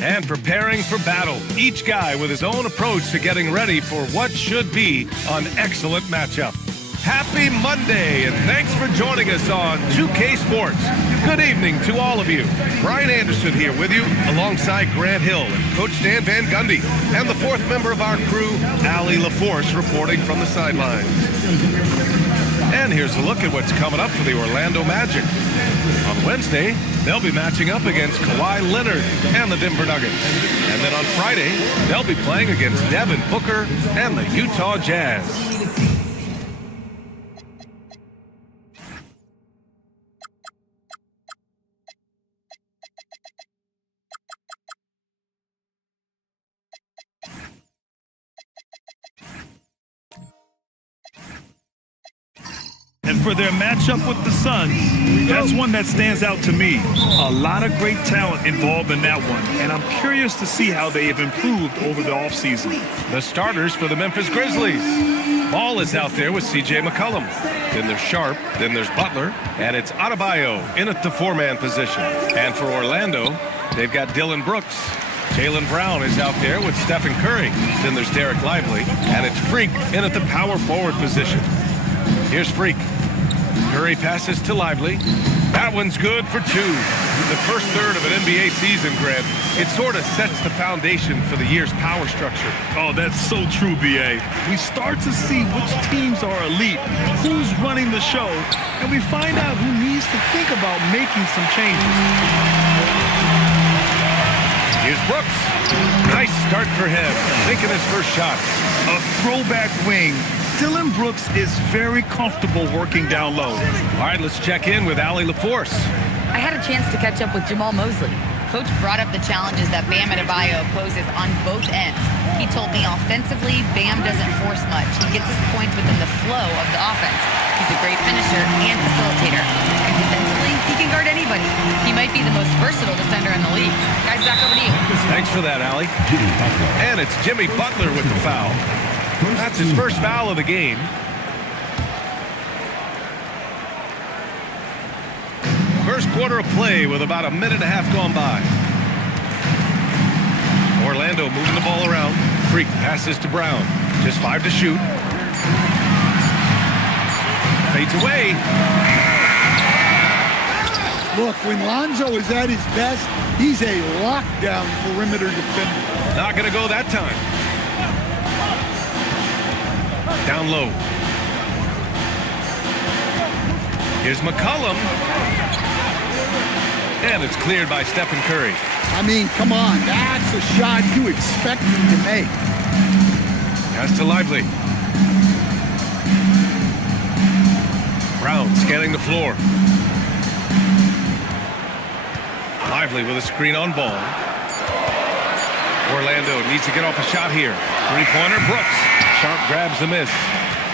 And preparing for battle, each guy with his own approach to getting ready for what should be an excellent matchup. Happy Monday, and thanks for joining us on 2K Sports. Good evening to all of you. Brian Anderson here with you, alongside Grant Hill and Coach Dan Van Gundy, and the fourth member of our crew, Allie LaForce, reporting from the sidelines. And here's a look at what's coming up for the Orlando Magic. On Wednesday, they'll be matching up against Kawhi Leonard and the Denver Nuggets. And then on Friday, they'll be playing against Devin Booker and the Utah Jazz. And for their matchup with the Suns, that's one that stands out to me. A lot of great talent involved in that one, and I'm curious to see how they have improved over the offseason. The starters for the Memphis Grizzlies. Ball is out there with C.J. McCollum. Then there's Sharp, then there's Butler, and it's Adebayo in at the four-man position. And for Orlando, they've got Dylan Brooks. Jaylen Brown is out there with Stephen Curry. Then there's Derek Lively, and it's Freak in at the power forward position. Here's Freak. Curry passes to Lively. That one's good for two. The first third of an NBA season, Grant, it sort of sets the foundation for the year's power structure. Oh, that's so true, B.A. We start to see which teams are elite, who's running the show, and we find out who needs to think about making some changes. Here's Brooks. Nice start for him. Taking his first shot. A throwback wing. Dylan Brooks is very comfortable working down low. All right, let's check in with Allie LaForce. I had a chance to catch up with Jamal Mosley. Coach brought up the challenges that Bam Adebayo poses on both ends. He told me offensively, Bam doesn't force much. He gets his points within the flow of the offense. He's a great finisher and facilitator. And defensively, he can guard anybody. He might be the most versatile defender in the league. Guys, back over to you. Thanks for that, Allie. And it's Jimmy Butler with the foul. That's his first foul of the game. First quarter of play with about a minute and a half gone by. Orlando moving the ball around. Freak passes to Brown. Just 5 to shoot. Fades away. Look, when Lonzo is at his best, he's a lockdown perimeter defender. Not going to go that time. Down low. Here's McCollum. And it's cleared by Stephen Curry. I mean, come on. That's a shot you expect him to make. Pass to Lively. Brown scanning the floor. Lively with a screen on ball. Orlando needs to get off a shot here. Three-pointer, Brooks. Sharp grabs the miss.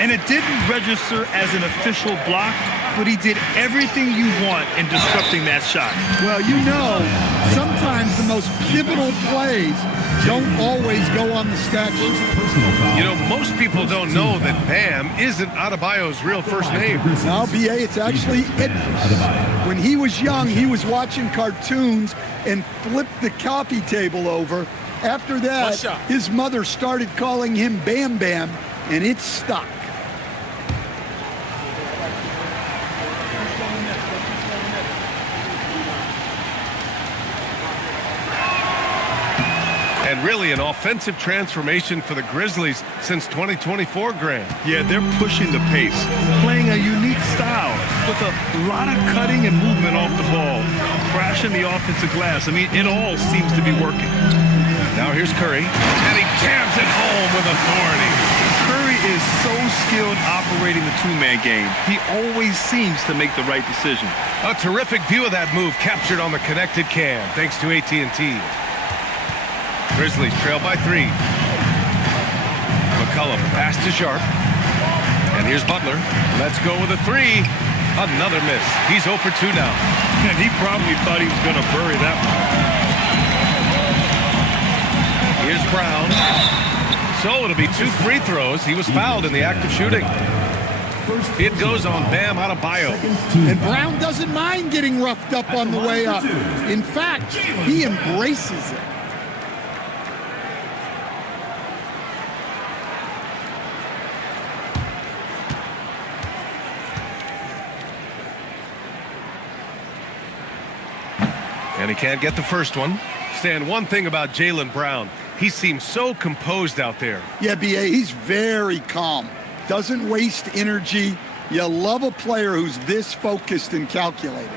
And it didn't register as an official block, but he did everything you want in disrupting that shot. Well, you know, sometimes the most pivotal plays don't always go on the stat sheet. You know, most people don't know that Bam isn't Adebayo's real first name. No, B.A., it's actually Idris. When he was young, he was watching cartoons and flipped the coffee table over. After that, his mother started calling him Bam Bam, and it stuck. And really an offensive transformation for the Grizzlies since 2024, Grant. Yeah, they're pushing the pace, playing a unique style with a lot of cutting and movement off the ball, crashing the offensive glass. I mean, it all seems to be working. Now here's Curry, and he jams it home with authority. Curry is so skilled operating the two-man game. He always seems to make the right decision. A terrific view of that move captured on the connected cam, thanks to AT&T. Grizzlies trail by 3. McCollum pass to Sharp. And here's Butler. Let's go with a 3. Another miss. He's 0 for 2 now. And he probably thought he was going to bury that one. Here's Brown. So it'll be 2 free throws. He was fouled in the act of shooting. It goes on Bam Adebayo. And Brown doesn't mind getting roughed up on the way up. In fact, he embraces it. And he can't get the first one. Stan, one thing about Jaylen Brown, he seems so composed out there. Yeah, B.A., he's very calm. Doesn't waste energy. You love a player who's this focused and calculated.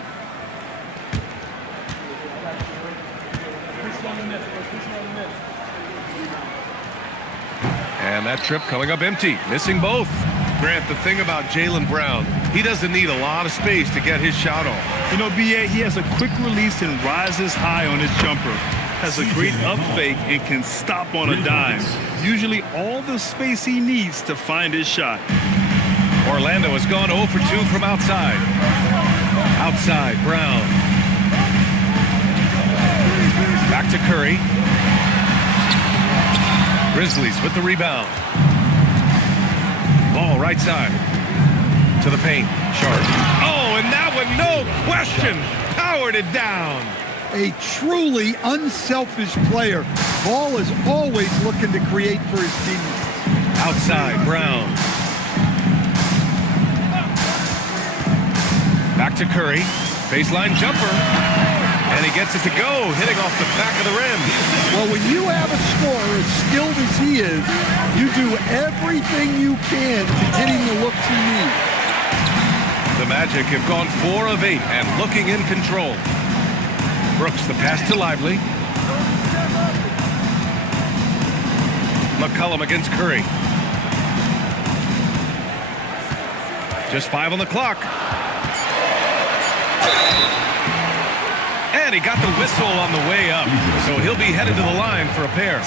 And that trip coming up empty, missing both. Grant, the thing about Jaylen Brown, he doesn't need a lot of space to get his shot off. You know, B.A., he has a quick release and rises high on his jumper. Has a great up fake and can stop on a dime. Usually all the space he needs to find his shot. Orlando has gone 0 for 2 from outside. Outside, Brown. Back to Curry. Grizzlies with the rebound. Ball right side. To the paint. Sharp. Oh, and that one, no question, powered it down. A truly unselfish player. Ball is always looking to create for his teammates. Outside, Brown. Back to Curry. Baseline jumper. And he gets it to go, hitting off the back of the rim. Well, when you have a scorer as skilled as he is, you do everything you can to get him the looks he needs. The Magic have gone 4 of 8 and looking in control. Brooks, the pass to Lively. McCollum against Curry. Just 5 on the clock. And he got the whistle on the way up, so he'll be headed to the line for a pair.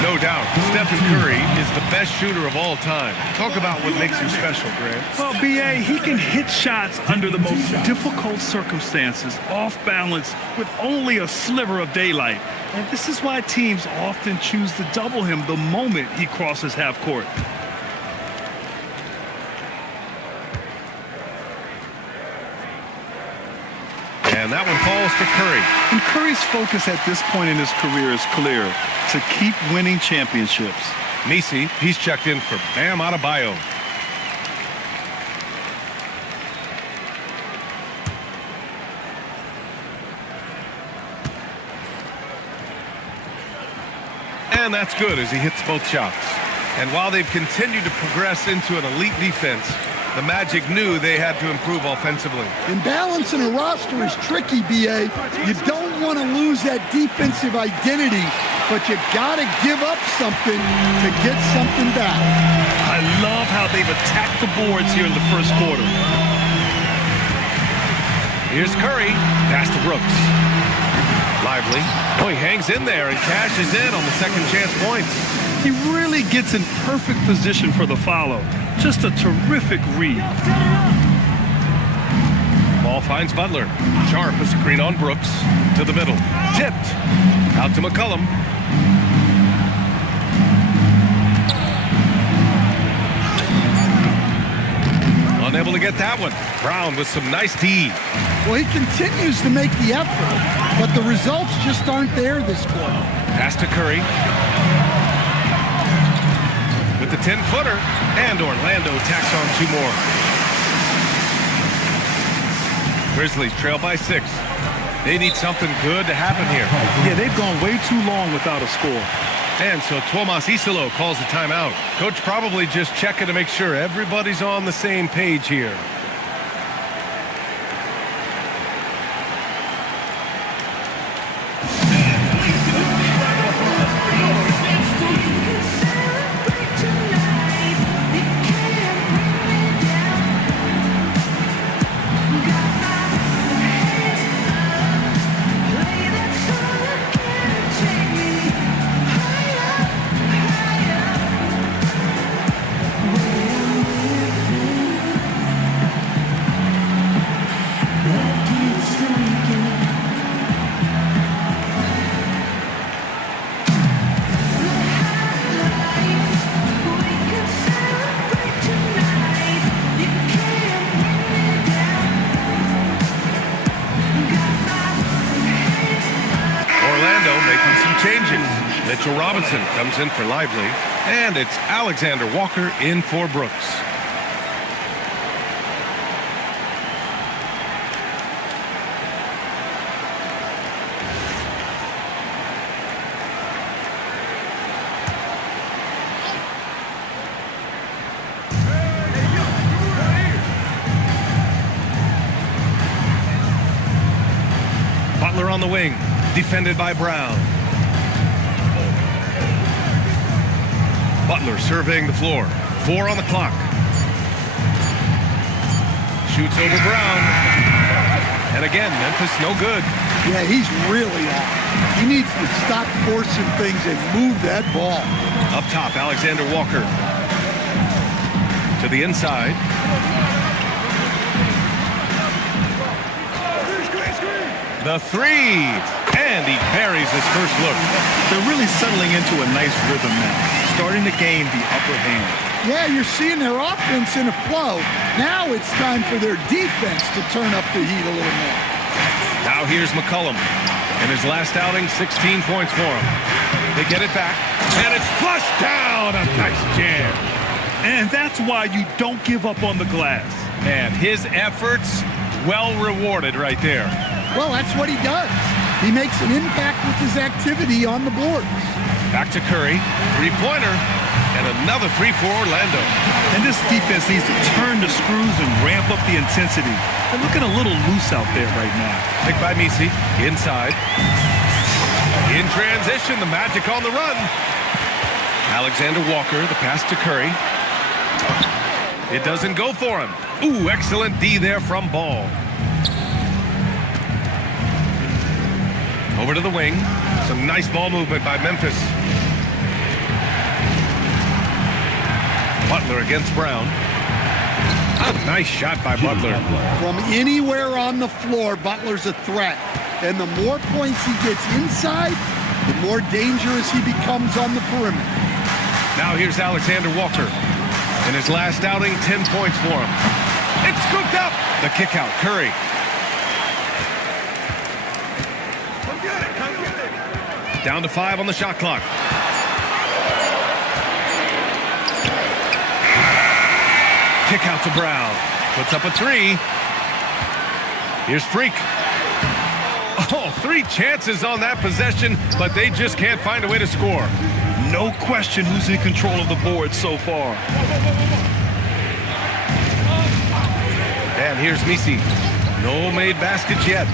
No doubt, Stephen Curry is the best shooter of all time. Talk about what makes him special, Grant. Well, B.A., he can hit shots under the most difficult circumstances, off balance, with only a sliver of daylight. And this is why teams often choose to double him the moment he crosses half court. And that one falls to Curry. And Curry's focus at this point in his career is clear: to keep winning championships. Nisi, he's checked in for Bam Adebayo. And that's good as he hits both shots. And while they've continued to progress into an elite defense, the Magic knew they had to improve offensively. And balancing a roster is tricky, B.A. You don't want to lose that defensive identity, but you got to give up something to get something back. I love how they've attacked the boards here in the first quarter. Here's Curry. Pass to Brooks. Lively. Oh, he hangs in there and cashes in on the second chance points. He really gets in perfect position for the follow. Just a terrific read. Ball finds Butler. Sharp, a screen on Brooks. To the middle. Tipped. Out to McCollum. Unable to get that one. Brown with some nice D. Well, he continues to make the effort, but the results just aren't there this quarter. Pass to Curry. With the 10-footer, and Orlando tacks on 2 more. Grizzlies trail by 6. They need something good to happen here. Yeah, they've gone way too long without a score. And so Tomas Isolo calls a timeout. Coach probably just checking to make sure everybody's on the same page here. Mitchell Robinson comes in for Lively, and it's Alexander Walker in for Brooks. Butler on the wing, defended by Brown. Butler surveying the floor. 4 on the clock. Shoots over Brown. And again, Memphis no good. Yeah, he's really off. He needs to stop forcing things and move that ball. Up top, Alexander Walker. To the inside. The three. And he buries his first look. They're really settling into a nice rhythm now, starting to gain the upper hand. Yeah, you're seeing their offense in a flow. Now it's time for their defense to turn up the heat a little more. Now here's McCollum. In his last outing, 16 points for him. They get it back, and it's flushed down. A nice jam. And that's why you don't give up on the glass. And his efforts, well rewarded right there. Well, that's what he does. He makes an impact with his activity on the boards. Back to Curry, three-pointer, and another three for Orlando. And this defense needs to turn the screws and ramp up the intensity. They're looking a little loose out there right now. Picked by Misi, inside. In transition, the Magic on the run. Alexander Walker, the pass to Curry. It doesn't go for him. Ooh, excellent D there from Ball. Over to the wing. Some nice ball movement by Memphis. Butler against Brown. A nice shot by Butler. From anywhere on the floor, Butler's a threat. And the more points he gets inside, the more dangerous he becomes on the perimeter. Now here's Alexander Walker. In his last outing, 10 points for him. It's scooped up. The kick out, Curry. Down to 5 on the shot clock. Kick out to Brown. Puts up a three. Here's Freak. Oh, 3 chances on that possession, but they just can't find a way to score. No question who's in control of the board so far. And here's Misi. No made baskets yet.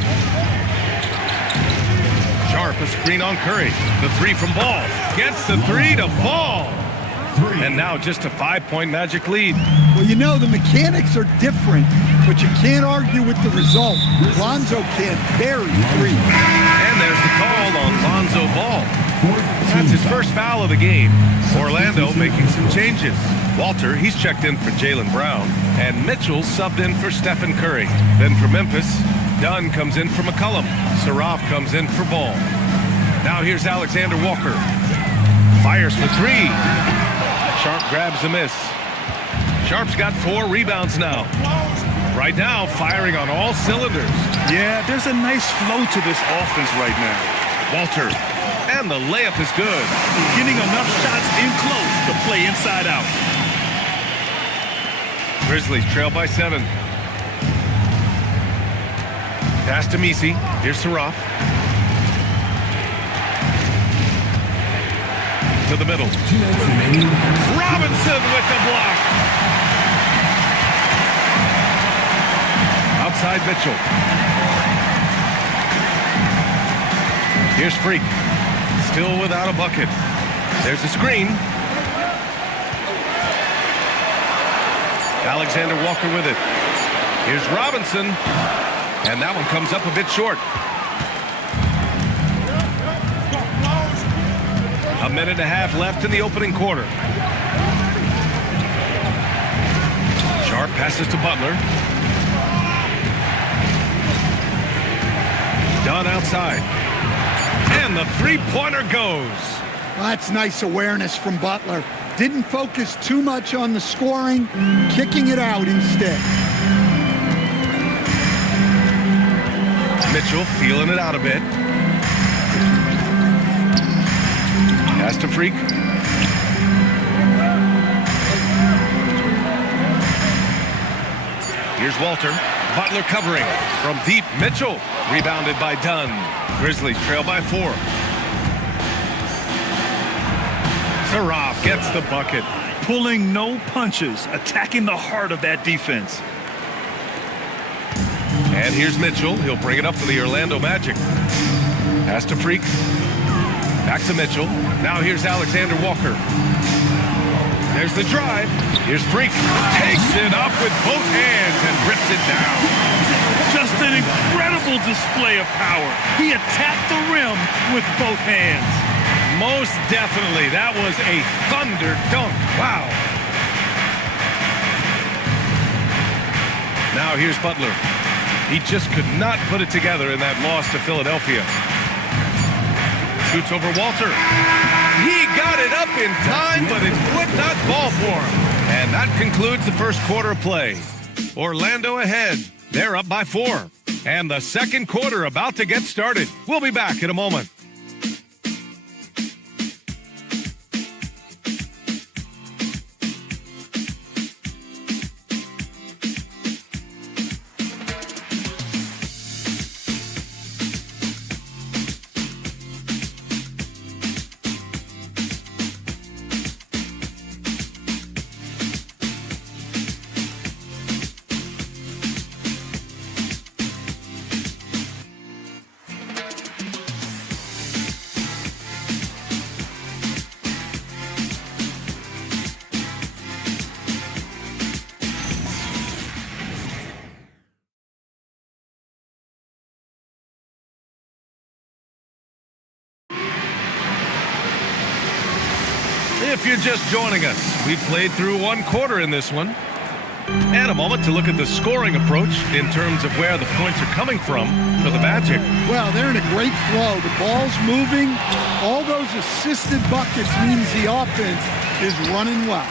Sharp, a screen on Curry. The three from Ball. Gets the three to fall. And now just a 5-point Magic lead. Well, you know, the mechanics are different, but you can't argue with the result. Lonzo can't bury 3. And there's the call on Lonzo Ball. That's his first foul of the game. Orlando making some changes. Walter, he's checked in for Jaylen Brown. And Mitchell subbed in for Stephen Curry. Then for Memphis, Dunn comes in for McCollum. Saraf comes in for Ball. Now here's Alexander Walker. Fires for 3. Sharp grabs the miss. Sharp's got 4 rebounds now. Right now, firing on all cylinders. Yeah, there's a nice flow to this offense right now. Walter, and the layup is good. Getting enough shots in close to play inside out. Grizzlies trail by 7. Pass to Misi. Here's Saraf. To the middle. Robinson with the block. Outside Mitchell. Here's Freak. Still without a bucket. There's a screen. Alexander Walker with it. Here's Robinson. And that one comes up a bit short. A minute and a half left in the opening quarter. Sharp passes to Butler. Dunn outside. And the three-pointer goes. That's nice awareness from Butler. Didn't focus too much on the scoring, kicking it out instead. Mitchell feeling it out a bit. Pass to Freak. Here's Walter. Butler covering. From deep, Mitchell. Rebounded by Dunn. Grizzlies trail by 4. Saraf gets the bucket. Pulling no punches, attacking the heart of that defense. And here's Mitchell. He'll bring it up for the Orlando Magic. Pass to Freak. Back to Mitchell. Now here's Alexander Walker. There's the drive. Here's Freak. Takes it up with both hands and rips it down. Just an incredible display of power. He attacked the rim with both hands. Most definitely. That was a thunder dunk. Wow. Now here's Butler. He just could not put it together in that loss to Philadelphia. Shoots over Walter. He got it up in time, but it would not fall for him. And that concludes the first quarter of play. Orlando ahead. They're up by 4. And the second quarter about to get started. We'll be back in a moment. If you're just joining us, we've played through one quarter in this one. And a moment to look at the scoring approach in terms of where the points are coming from for the Magic. Well, they're in a great flow. The ball's moving. All those assisted buckets means the offense is running well.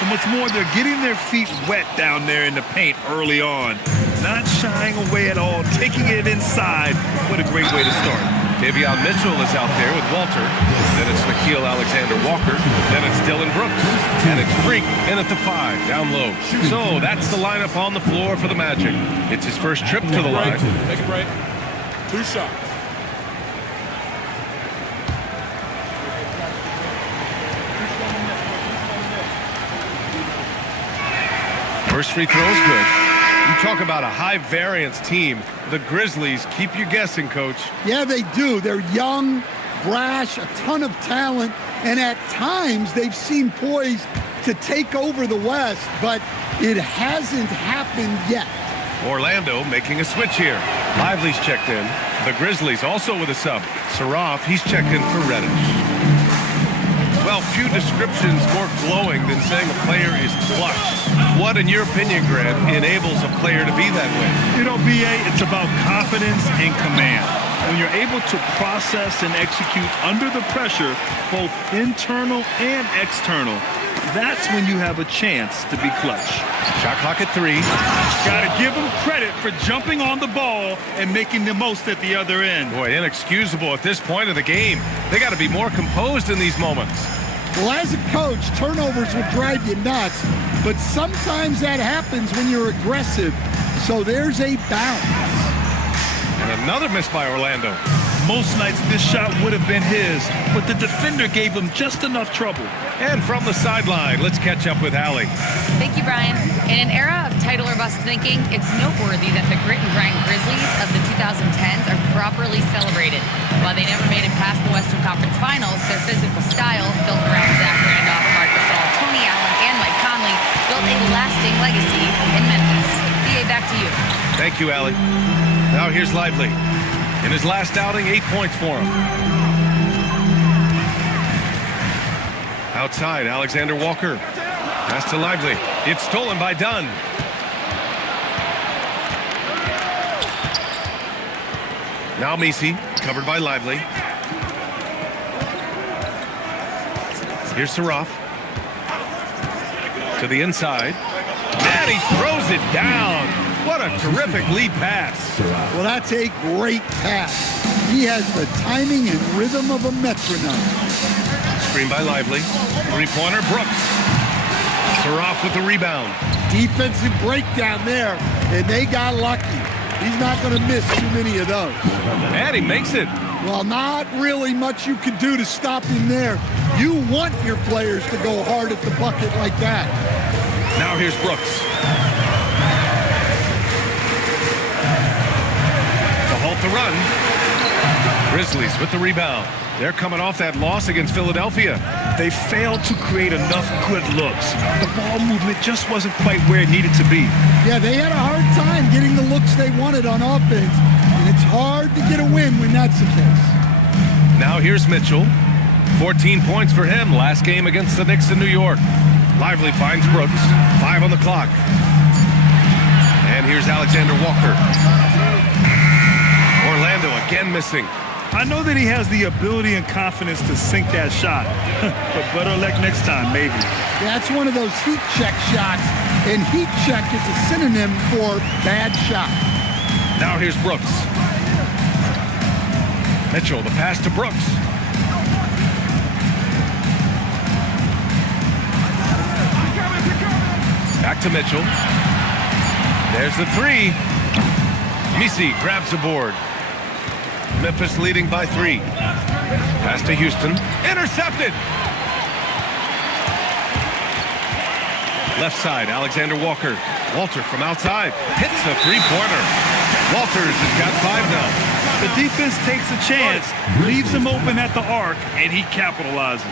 And what's more, they're getting their feet wet down there in the paint early on. Not shying away at all, taking it inside. What a great way to start. Davion Mitchell is out there with Walter. Then it's Nickeil Alexander-Walker. Then it's Dylan Brooks. And it's Freak in at the 5, down low. So that's the lineup on the floor for the Magic. It's his first trip to the line. Take a break. 2 shots. First free throw is good. You talk about a high-variance team. The Grizzlies keep you guessing, Coach. Yeah, they do. They're young, brash, a ton of talent, and at times they've seemed poised to take over the West, but it hasn't happened yet. Orlando making a switch here. Lively's checked in. The Grizzlies also with a sub. Saraf, he's checked in for Reddish. Well, few descriptions more glowing than saying a player is clutch. What, in your opinion, Grant, enables a player to be that way? You know, B.A., it's about confidence and command. When you're able to process and execute under the pressure, both internal and external, that's when you have a chance to be clutch. Shot clock at 3. Got to give them credit for jumping on the ball and making the most at the other end. Boy, inexcusable at this point of the game. They got to be more composed in these moments. Well, as a coach, turnovers will drive you nuts, but sometimes that happens when you're aggressive. So there's a balance. And another miss by Orlando. Most nights this shot would have been his, but the defender gave him just enough trouble. And from the sideline, let's catch up with Allie. Thank you, Brian. In an era of title or bust thinking, it's noteworthy that the grit and grind Grizzlies of the 2010s are properly celebrated. While they never made it past the Western Conference Finals, their physical style, built around Zach Randolph, Marc Gasol, Tony Allen, and Mike Conley, built a lasting legacy in Memphis. BA, back to you. Thank you, Allie. Now here's Lively. In his last outing, 8 points for him. Outside, Alexander Walker. Pass to Lively. It's stolen by Dunn. Now Messi, covered by Lively. Here's Saraf. To the inside. And he throws it down. What a terrific lead pass. Well, that's a great pass. He has the timing and rhythm of a metronome. Screen by Lively. Three-pointer, Brooks. Saraf with the rebound. Defensive breakdown there, and they got lucky. He's not going to miss too many of those. And he makes it. Well, not really much you can do to stop him there. You want your players to go hard at the bucket like that. Now here's Brooks. out the run. Grizzlies with the rebound. They're coming off that loss against Philadelphia. They failed to create enough good looks. The ball movement just wasn't quite where it needed to be. Yeah, they had a hard time getting the looks they wanted on offense, and it's hard to get a win when that's the case. Now here's Mitchell. 14 points for him last game against the Knicks in New York. Lively finds Brooks. 5 on the clock. And here's Alexander Walker. Orlando again missing. I know that he has the ability and confidence to sink that shot, but better luck next time, maybe. That's one of those heat check shots, and heat check is a synonym for bad shot. Now here's Brooks. Mitchell, the pass to Brooks. Back to Mitchell. There's the three. Misi grabs the board. Memphis leading by 3. Pass to Houston. Intercepted. Left side, Alexander Walker. Walter from outside. Hits a three-pointer. Walters has got 5 now. The defense takes a chance, leaves him open at the arc, and he capitalizes.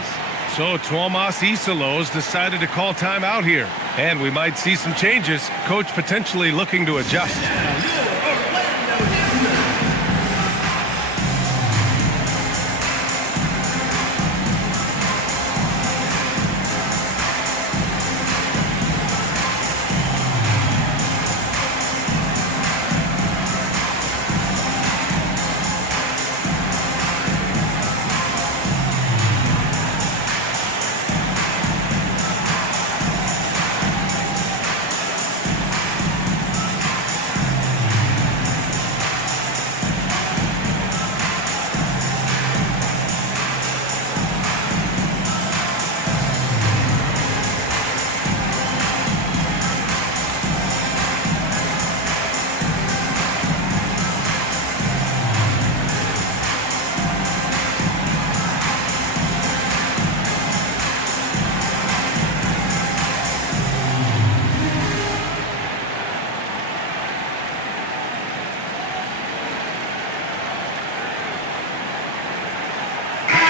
So Tuomas Isalos decided to call timeout here. And we might see some changes. Coach potentially looking to adjust.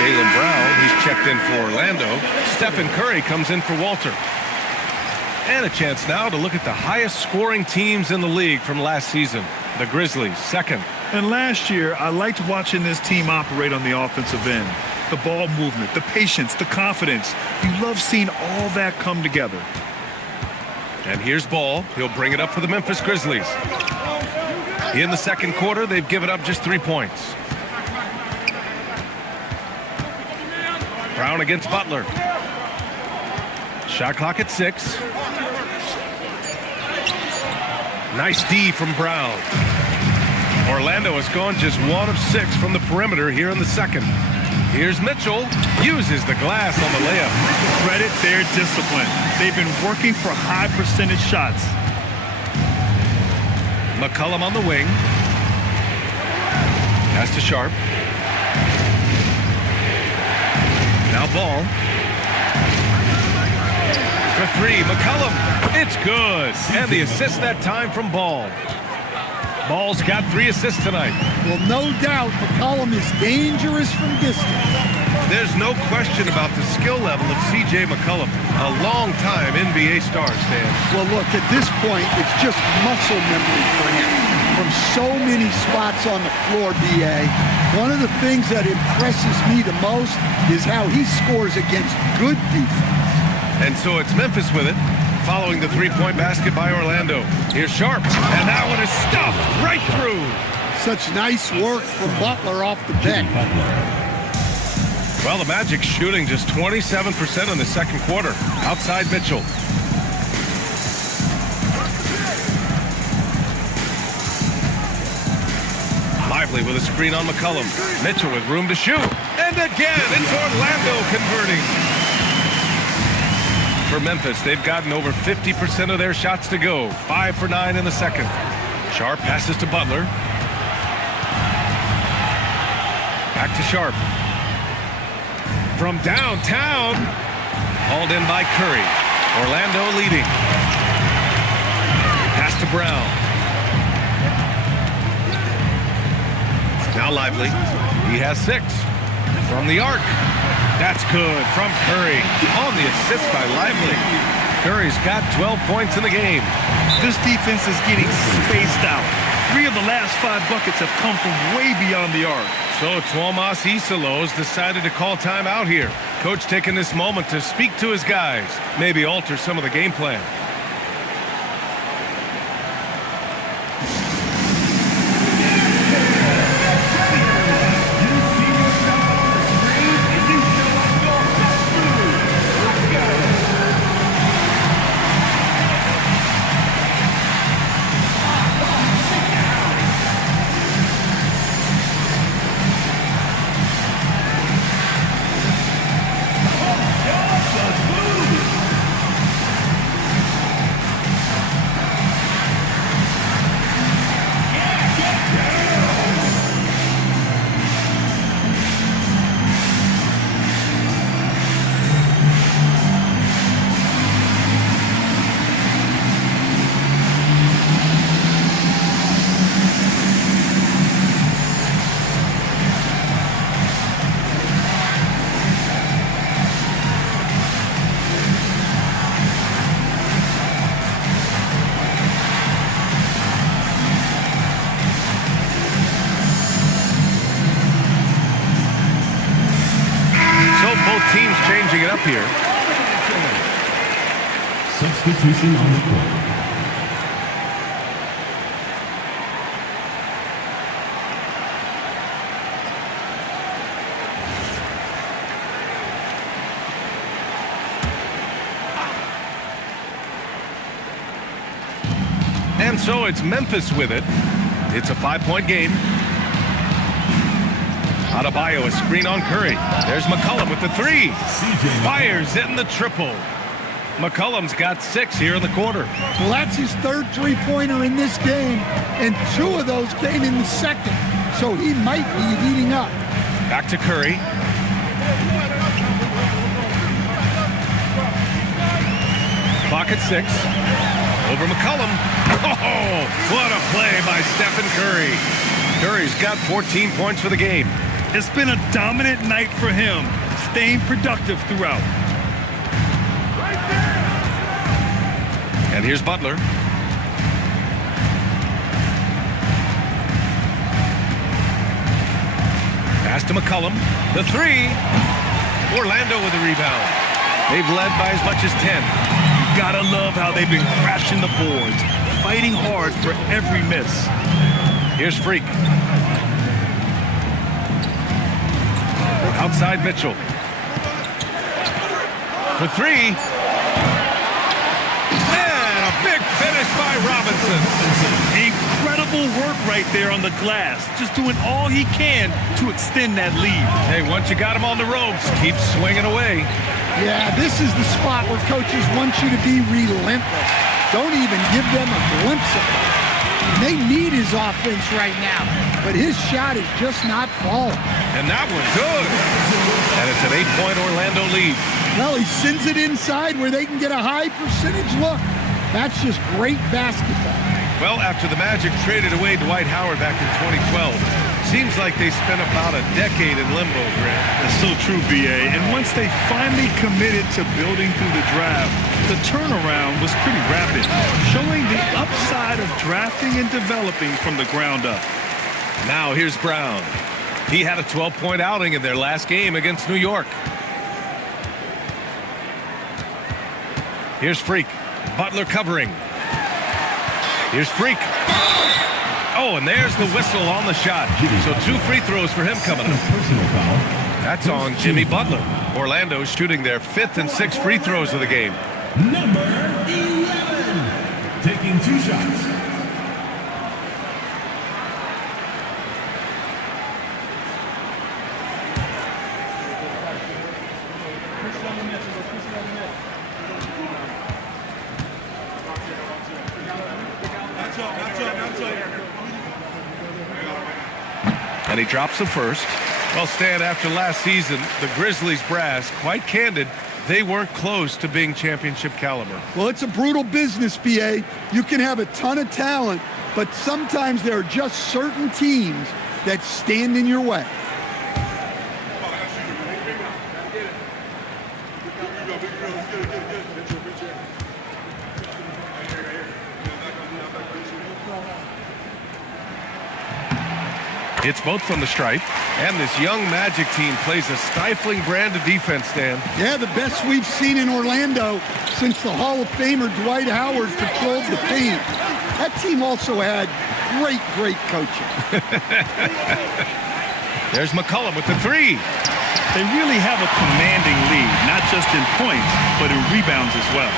Jaylen Brown, he's checked in for Orlando. Stephen Curry comes in for Walter. And a chance now to look at the highest scoring teams in the league from last season. The Grizzlies, second. And last year, I liked watching this team operate on the offensive end. The ball movement, the patience, the confidence. You love seeing all that come together. And here's Ball. He'll bring it up for the Memphis Grizzlies. In the second quarter, they've given up just 3 points. Brown against Butler. Shot clock at 6. Nice D from Brown. Orlando has gone just 1 of 6 from the perimeter here in the second. Here's Mitchell. Uses the glass on the layup. Credit their discipline. They've been working for high percentage shots. McCollum on the wing. Pass to Sharp. Now Ball. For 3, McCollum. It's good. And the assist that time from Ball. Ball's got 3 assists tonight. Well, no doubt McCollum is dangerous from distance. There's no question about the skill level of C.J. McCollum, a long-time NBA star, Stan. Well, look, at this point, it's just muscle memory for him. From so many spots on the floor, B.A. One of the things that impresses me the most is how he scores against good defense. And so it's Memphis with it, following the three-point basket by Orlando. Here's Sharp, and that one is stuffed right through. Such nice work from Butler off the bench. Well, the Magic shooting just 27% in the second quarter, outside Mitchell. Lively with a screen on McCollum. Mitchell with room to shoot. And again, it's Orlando converting. For Memphis, they've gotten over 50% of their shots to go. 5 for 9 in the second. Sharp passes to Butler. Back to Sharp. From downtown. Hauled in by Curry. Orlando leading. Pass to Brown. Now Lively. He has 6. From the arc. That's good from Curry. On the assist by Lively. Curry's got 12 points in the game. This defense is getting spaced out. 3 of the last 5 buckets have come from way beyond the arc. So Tuomas Iselos decided to call timeout here. Coach taking this moment to speak to his guys. Maybe alter some of the game plan. Teams changing it up here. Substitution on the court. And so it's Memphis with it. It's a 5-point game. Adebayo, a screen on Curry. There's McCollum with the 3. Fires in the triple. McCollum's got 6 here in the quarter. Well, that's his 3rd three-pointer in this game, and 2 of those came in the 2nd, so he might be heating up. Back to Curry. Clock at 6. Over McCollum. Oh, what a play by Stephen Curry. Curry's got 14 points for the game. It's been a dominant night for him, staying productive throughout. And here's Butler. Pass to McCollum. The 3. Orlando with the rebound. They've led by as much as 10. You gotta love how they've been crashing the boards, fighting hard for every miss. Here's Freak. Outside Mitchell. For 3. And a big finish by Robinson. Incredible work right there on the glass. Just doing all he can to extend that lead. Hey, once you got him on the ropes, keep swinging away. Yeah, this is the spot where coaches want you to be relentless. Don't even give them a glimpse of it. They need his offense right now, but his shot is just not falling. And that was good. And it's an 8-point Orlando lead. Well, he sends it inside where they can get a high percentage look. That's just great basketball. Well, after the Magic traded away Dwight Howard back in 2012, seems like they spent about a decade in limbo, Grant. That's so true, B.A. And once they finally committed to building through the draft, the turnaround was pretty rapid, showing the upside of drafting and developing from the ground up. Now here's Brown. He had a 12-point outing in their last game against New York. Here's Freak. Butler covering. Here's Freak. Oh, and there's the whistle on the shot. So 2 free throws for him coming up. That's on Jimmy Butler. Orlando shooting their 5th and 6th free throws of the game. Number 11, taking 2 shots. And he drops the first. Well, Stan, after last season, the Grizzlies brass, quite candid, they weren't close to being championship caliber. Well, it's a brutal business, B.A. You can have a ton of talent, but sometimes there are just certain teams that stand in your way. It's both from the stripe, and this young Magic team plays a stifling brand of defense, Dan. Yeah, the best we've seen in Orlando since the Hall of Famer Dwight Howard controlled the paint. That team also had great coaching. There's McCollum with the three. They really have a commanding lead, not just in points, but in rebounds as well.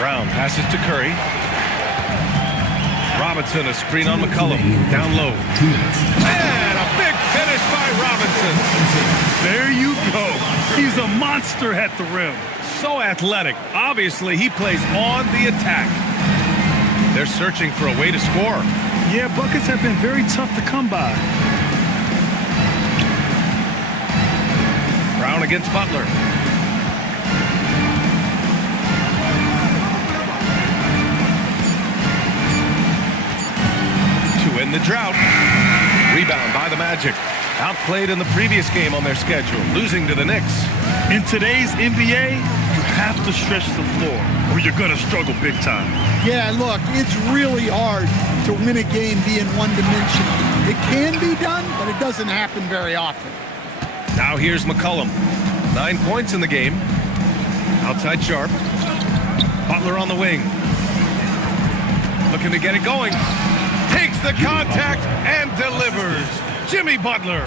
Brown passes to Curry. Robinson, a screen on McCollum. Down low. And a big finish by Robinson. There you go. He's a monster at the rim. So athletic. Obviously, he plays on the attack. They're searching for a way to score. Yeah, buckets have been very tough to come by. Brown against Butler. To end the drought. Rebound by the Magic. Outplayed in the previous game on their schedule, losing to the Knicks. In today's NBA, you have to stretch the floor or you're going to struggle big time. Yeah, look, it's really hard to win a game being one-dimensional. It can be done, but it doesn't happen very often. Now here's McCollum. 9 points in the game. Outside Sharp. Butler on the wing. Looking to get it going. Takes the contact and delivers. Jimmy Butler.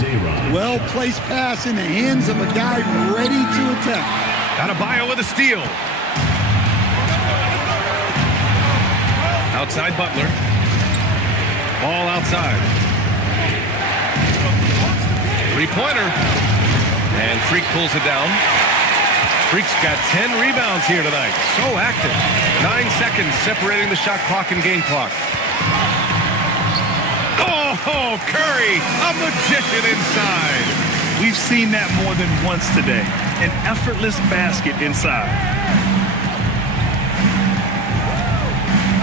Well-placed pass in the hands of a guy ready to attack. Adebayo with a steal. Outside Butler. Ball outside. Three-pointer. And Freak pulls it down. Freak's got 10 rebounds here tonight. So active. 9 seconds separating the shot clock and game clock. Oh, Curry, a magician inside. We've seen that more than once today. An effortless basket inside.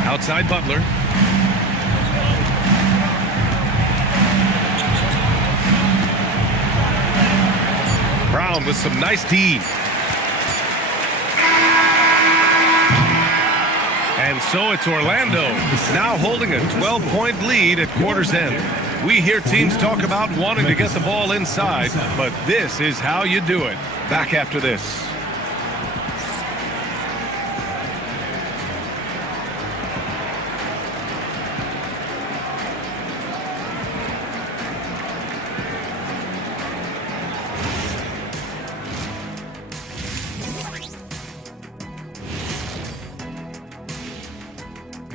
Outside Butler. Brown with some nice D. And so it's Orlando, now holding a 12-point lead at quarter's end. We hear teams talk about wanting to get the ball inside, but this is how you do it. Back after this.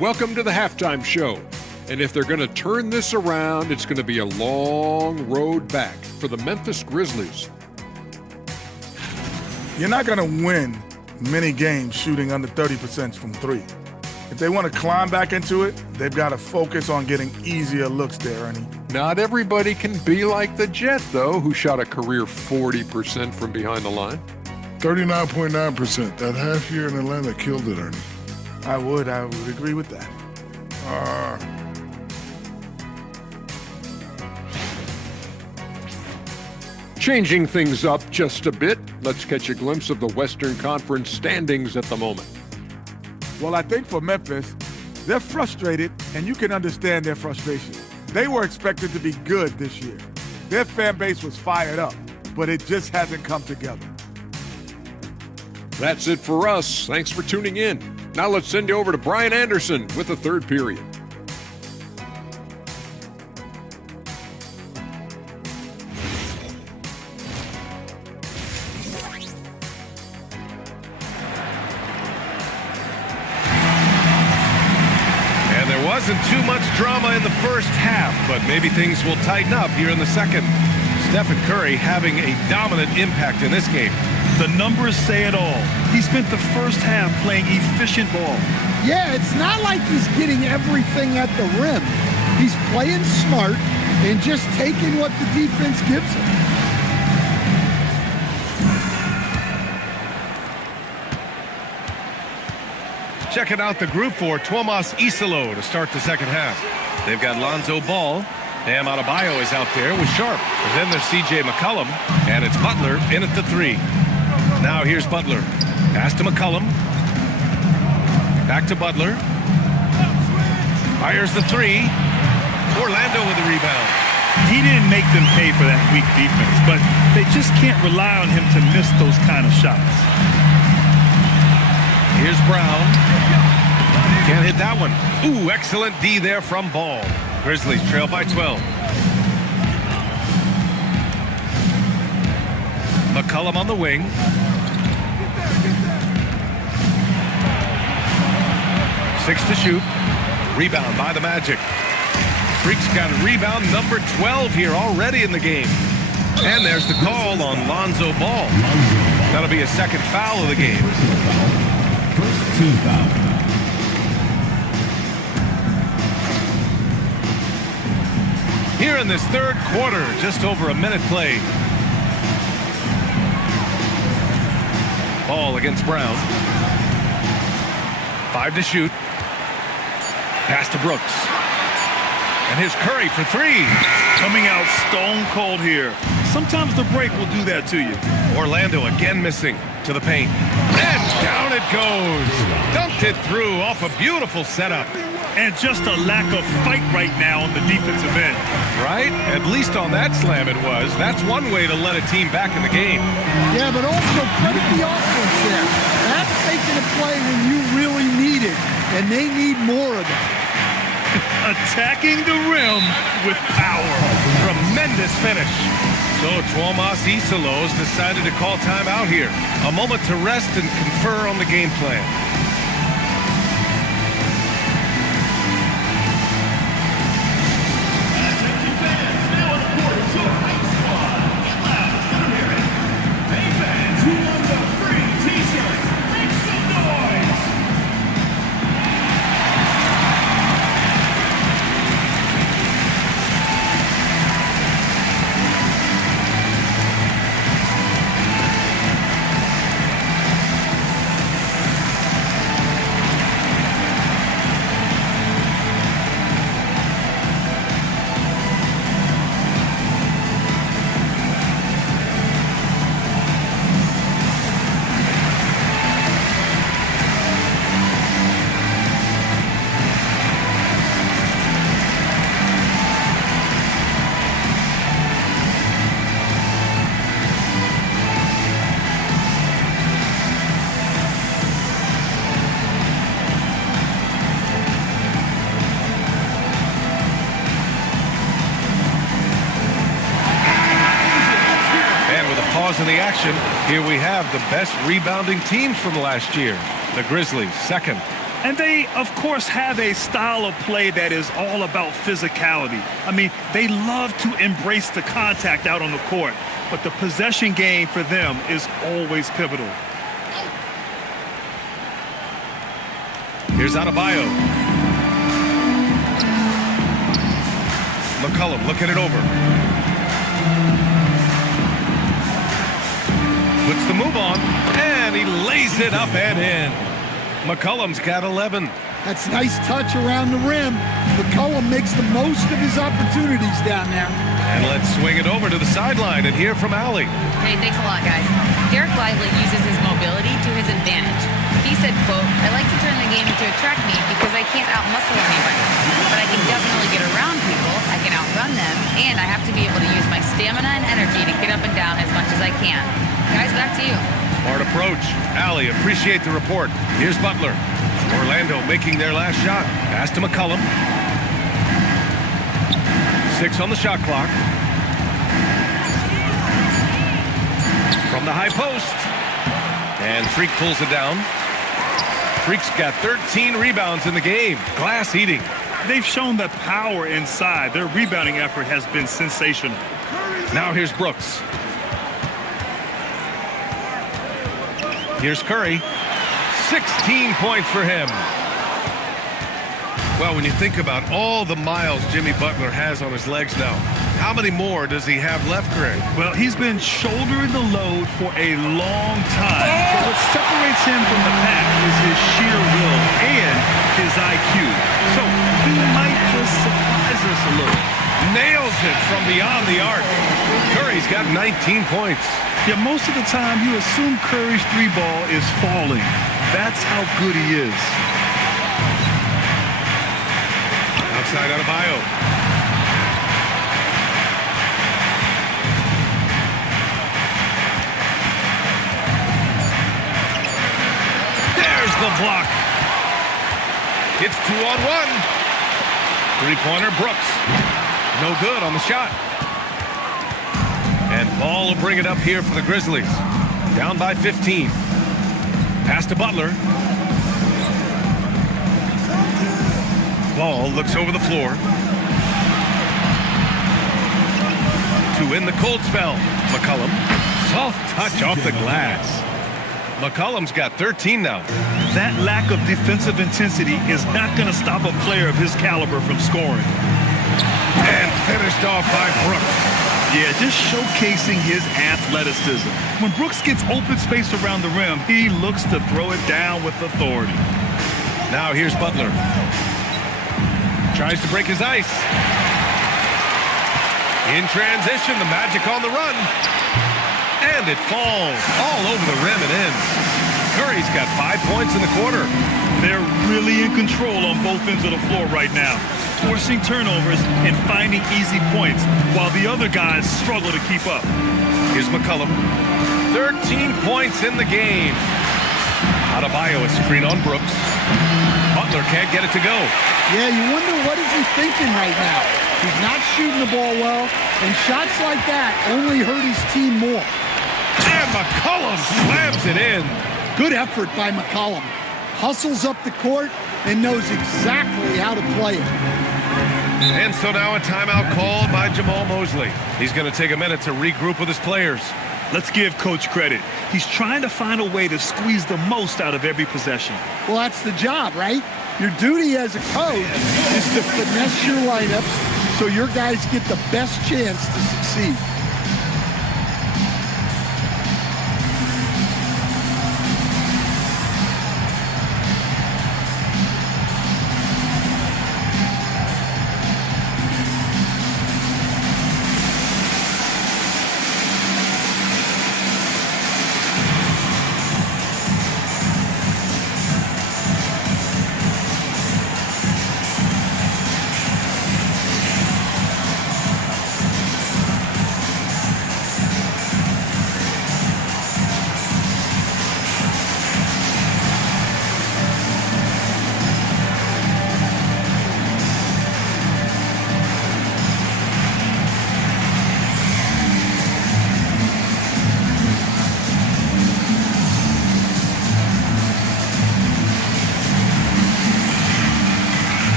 Welcome to the halftime show. And if they're going to turn this around, it's going to be a long road back for the Memphis Grizzlies. You're not going to win many games shooting under 30% from three. If they want to climb back into it, they've got to focus on getting easier looks there, Ernie. Not everybody can be like the Jet, though, who shot a career 40% from behind the line. 39.9%. That half year in Atlanta killed it, Ernie. I would agree with that. Changing things up just a bit, let's catch a glimpse of the Western Conference standings at the moment. Well, I think for Memphis, they're frustrated, and you can understand their frustration. They were expected to be good this year. Their fan base was fired up, but it just hasn't come together. That's it for us. Thanks for tuning in. Now let's send you over to Brian Anderson with the third period. And there wasn't too much drama in the first half, but maybe things will tighten up here in the second. Stephen Curry having a dominant impact in this game. The numbers say it all. He spent the first half playing efficient ball. Yeah, it's not like he's getting everything at the rim. He's playing smart and just taking what the defense gives him. Checking out the group for Tuomas Isalo to start the second half. They've got Lonzo Ball. Bam Adebayo is out there with Sharp. Then there's C.J. McCollum, and it's Butler in at the 3. Now here's Butler. Pass to McCollum. Back to Butler. Fires the 3. Orlando with the rebound. He didn't make them pay for that weak defense, but they just can't rely on him to miss those kind of shots. Here's Brown. Can't hit that one. Ooh, excellent D there from Ball. Grizzlies trail by 12. McCollum on the wing. Six to shoot. Rebound by the Magic. Freaks got rebound number 12 here already in the game. And there's the call on Lonzo Ball. That'll be a second foul of the game. First team foul. Here in this third quarter, just over a minute played. Ball against Brown. 5 to shoot. Pass to Brooks. And here's Curry for 3. Coming out stone cold here. Sometimes the break will do that to you. Orlando again missing to the paint. And down it goes. Dumped it through off a beautiful setup. And just a lack of fight right now on the defensive end. Right? At least on that slam it was. That's one way to let a team back in the game. Yeah, but also credit the offense there. That's making a play when you really need it, and they need more of that. Attacking the rim with power. Tremendous finish. So Tuomas Isalos decided to call timeout here. A moment to rest and confer on the game plan. In the action, here we have the best rebounding teams from last year. The Grizzlies, second. And they, of course, have a style of play that is all about physicality. I mean, they love to embrace the contact out on the court, but the possession game for them is always pivotal. Here's Adebayo. McCollum looking it over. Puts the move on, and he lays it up and in. McCollum's got 11. That's nice touch around the rim. McCollum makes the most of his opportunities down there. And let's swing it over to the sideline and hear from Allie. Hey, thanks a lot, guys. Derek Lively uses his mobility to his advantage. He said, quote, "I like to turn the game into a track meet because I can't out-muscle anybody. But I can definitely get around people, I can outrun them, and I have to be able to use my stamina and energy to get up and down as much as I can." Guys, back to you. Smart approach. Allie, appreciate the report. Here's Butler. Orlando making their last shot. Pass to McCollum. 6 on the shot clock. From the high post. And Freak pulls it down. Freak's got 13 rebounds in the game. Glass eating. They've shown the power inside. Their rebounding effort has been sensational. Now here's Brooks. Here's Curry. 16 points for him. Well, when you think about all the miles Jimmy Butler has on his legs now, how many more does he have left, Greg? Well, he's been shouldering the load for a long time. But what separates him from the pack is his sheer will and his IQ. So he might just surprise us a little. Nails it from beyond the arc. Curry's got 19 points. Yeah, most of the time you assume Curry's three ball is falling. That's how good he is. Outside Adebayo. There's the block. It's 2-on-1. Three-pointer Brooks. No good on the shot. And Ball will bring it up here for the Grizzlies. Down by 15. Pass to Butler. Ball looks over the floor. To in the cold spell. McCollum. Soft touch off the glass. McCollum's got 13 now. That lack of defensive intensity is not going to stop a player of his caliber from scoring. And finished off by Brooks. Yeah, just showcasing his athleticism. When Brooks gets open space around the rim, he looks to throw it down with authority. Now here's Butler. Tries to break his ice. In transition, the Magic on the run. And it falls all over the rim and in. Curry's got 5 points in the quarter. They're really in control on both ends of the floor right now, forcing turnovers and finding easy points while the other guys struggle to keep up. Here's McCollum. 13 points in the game. Adebayo, a screen on Brooks. Butler can't get it to go. Yeah, you wonder what is he thinking right now. He's not shooting the ball well, and shots like that only hurt his team more. And McCollum slams it in. Good effort by McCollum. Hustles up the court and knows exactly how to play it. And so now a timeout called by Jamal Mosley. He's going to take a minute to regroup with his players. Let's give Coach credit. He's trying to find a way to squeeze the most out of every possession. Well, that's the job, right? Your duty as a coach is to finesse your lineups so your guys get the best chance to succeed.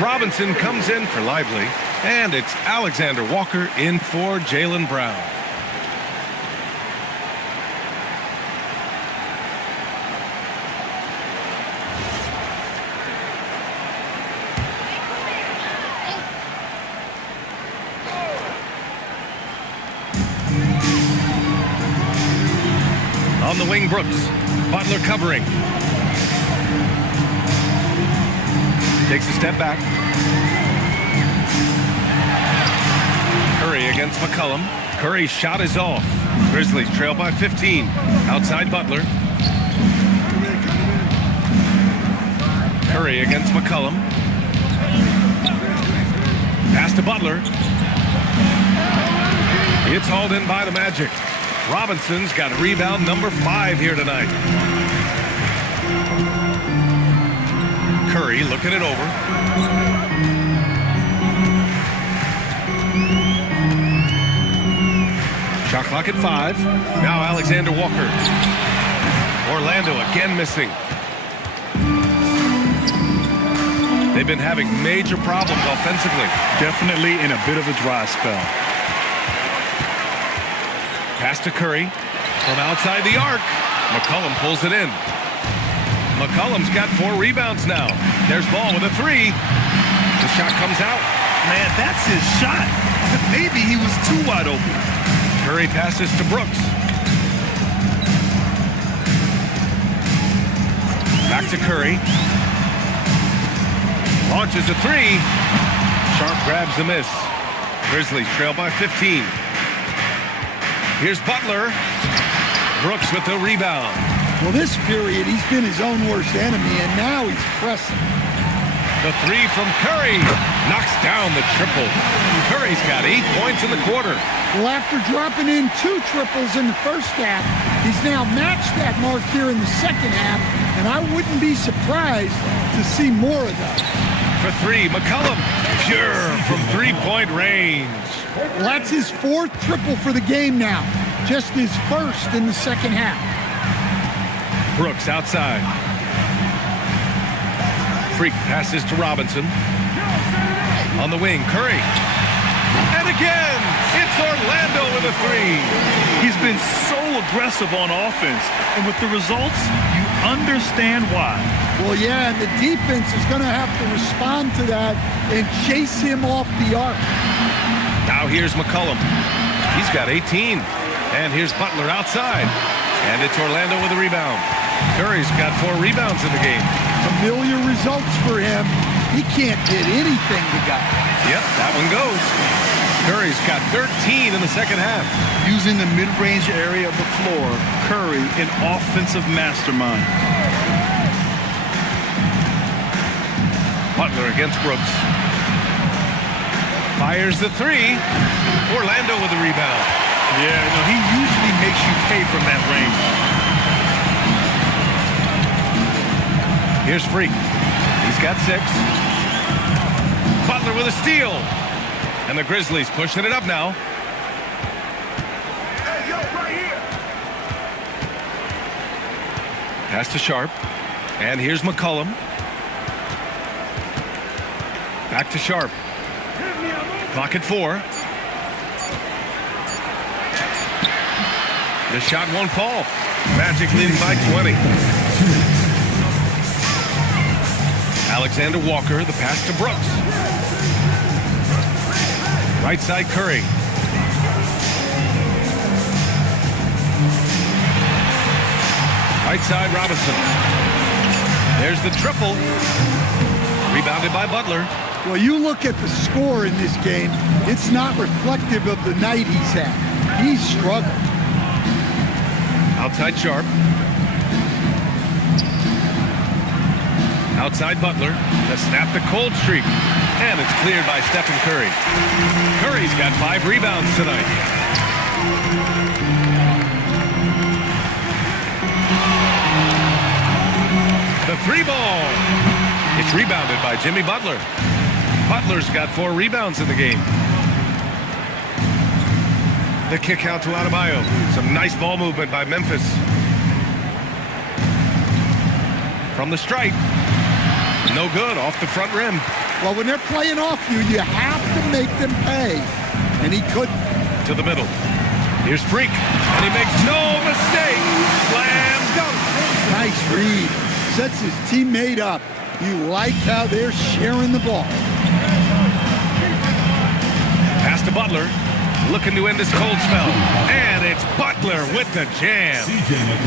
Robinson comes in for Lively, and it's Alexander Walker in for Jaylen Brown. On the wing, Brooks. Butler covering. Takes a step back. Curry against McCollum. Curry's shot is off. Grizzlies trail by 15. Outside Butler. Curry against McCollum. Pass to Butler. It's hauled in by the Magic. Robinson's got rebound number 5 here tonight. Curry looking it over. Shot clock at 5. Now Alexander Walker. Orlando again missing. They've been having major problems offensively. Definitely in a bit of a dry spell. Pass to Curry from outside the arc. McCollum pulls it in. McCollum's got 4 rebounds now. There's Ball with a 3. The shot comes out. Man, that's his shot. Maybe he was too wide open. Curry passes to Brooks. Back to Curry. Launches a three. Sharp grabs the miss. Grizzlies trail by 15. Here's Butler. Brooks with the rebound. Well, this period, he's been his own worst enemy, and now he's pressing. The three from Curry knocks down the triple. Curry's got 8 points in the quarter. Well, after dropping in 2 triples in the first half, he's now matched that mark here in the second half, and I wouldn't be surprised to see more of those. For 3, McCollum, pure from three-point range. Well, that's his 4th triple for the game now, just his 1st in the second half. Brooks outside. Freak passes to Robinson. On the wing, Curry. And again, it's Orlando with a 3. He's been so aggressive on offense, and with the results, you understand why. Well, yeah, and the defense is going to have to respond to that and chase him off the arc. Now here's McCollum. He's got 18. And here's Butler outside. And it's Orlando with a rebound. Curry's got 4 rebounds in the game. Familiar results for him. He can't get anything to go. Yep, that one goes. Curry's got 13 in the second half. Using the mid-range area of the floor, Curry, an offensive mastermind. Butler against Brooks. Fires the 3. Orlando with the rebound. Yeah, no, he usually makes you pay from that range. Here's Freak. He's got 6. Butler with a steal. And the Grizzlies pushing it up now. Hey, yo, right here. Pass to Sharp. And here's McCollum. Back to Sharp. Clock at 4. The shot won't fall. Magic leading by 20. Alexander Walker, the pass to Brooks. Right side, Curry. Right side, Robinson. There's the triple. Rebounded by Butler. Well, you look at the score in this game, it's not reflective of the night he's had. He's struggled. Outside Sharp. Outside Butler to snap the cold streak. And it's cleared by Stephen Curry. Curry's got 5 rebounds tonight. The 3 ball. It's rebounded by Jimmy Butler. Butler's got 4 rebounds in the game. The kick out to Adebayo. Some nice ball movement by Memphis. From the stripe. No good, off the front rim. Well, when they're playing off you, you have to make them pay. And he couldn't. To the middle. Here's Freak. And he makes no mistake. Slam dunk. Nice read. Sets his teammate up. You like how they're sharing the ball. Pass to Butler. Looking to end his cold spell. And it's Butler with the jam.